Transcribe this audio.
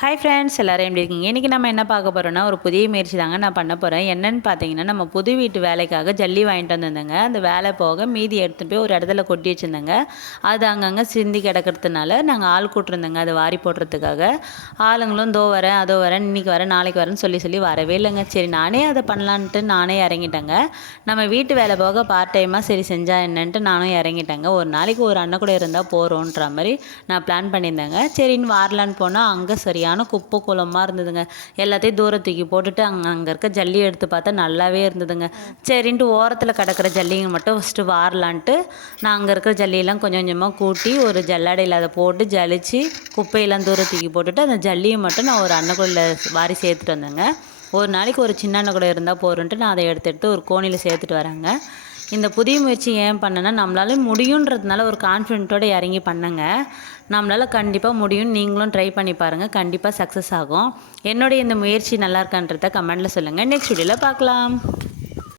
Hi friends, எல்லோரும் எப்படி இருக்கீங்க? இன்றைக்கி நம்ம என்ன பார்க்க போகிறோன்னா, ஒரு புதிய முயற்சி தாங்க நான் பண்ண போகிறேன். என்னென்னு பார்த்தீங்கன்னா, நம்ம புது வீட்டு வேலைக்காக ஜல்லி வாங்கிட்டு வந்திருந்தேங்க. அந்த வேலை போக மீதி எடுத்துகிட்டு போய் ஒரு இடத்துல கொட்டி வச்சுருந்தேங்க. அது அங்கங்கே சிந்தி கிடக்கிறதுனால நாங்கள் ஆள் கூட்டிருந்தேங்க அதை வாரி போடுறதுக்காக. ஆளுங்களும் தோ வரேன், அதோ வரேன், இன்றைக்கி வரேன், நாளைக்கு வரேன்னு சொல்லி வரவே இல்லைங்க. சரி நானே அதை பண்ணலான்ட்டு நானே இறங்கிட்டேங்க. நம்ம வீட்டு வேலை போக பார்ட் டைமாக சரி செஞ்சால் என்னன்ட்டு நானும் இறங்கிட்டேங்க. ஒரு நாளைக்கு ஒரு அண்ணன் கூட இருந்தால் போகிறோன்ற மாதிரி நான் பிளான் பண்ணியிருந்தேங்க. சரின்னு வாரலான்னு போனால் அங்கே சரியான குப்பை குளமாக இருந்ததுங்க. எல்லாத்தையும் தூரத்துக்கு போட்டுட்டு அங்கே இருக்க ஜல்லி எடுத்து பார்த்தா நல்லாவே இருந்ததுங்க. சரின்ட்டு ஓரத்தில் கிடக்கிற ஜல்லிங்க மட்டும் ஃபஸ்ட்டு வாரலான்ட்டு நான் அங்கே இருக்கிற ஜல்லியெல்லாம் கொஞ்சம் கொஞ்சமாக கூட்டி ஒரு ஜல்லடையில் அதை போட்டு ஜலிச்சு குப்பையெல்லாம் தூரத்துக்கு போட்டுட்டு அந்த ஜல்லியை மட்டும் நான் ஒரு அன்னைக்குள்ள வாரி சேர்த்துட்டு வந்தேங்க. ஒரு நாளைக்கு ஒரு சின்ன அண்ணன் கூட இருந்தால் போகிறேன்ட்டு நான் அதை எடுத்து ஒரு கோணியில் சேர்த்துட்டு வரேங்க. இந்த புதிய முயற்சி ஏன் பண்ணேன்னா, நம்மளால முடியுன்றதுனால ஒரு கான்ஃபிடென்ட்டோடு இறங்கி பண்ணேங்க. நம்மளால் கண்டிப்பாக முடியும். நீங்களும் ட்ரை பண்ணி பாருங்கள், கண்டிப்பாக சக்ஸஸ் ஆகும். என்னுடைய இந்த முயற்சி நல்லா இருக்கான்றத கமெண்ட்டில் சொல்லுங்கள். நெக்ஸ்ட் வீடியோவில் பார்க்கலாம்.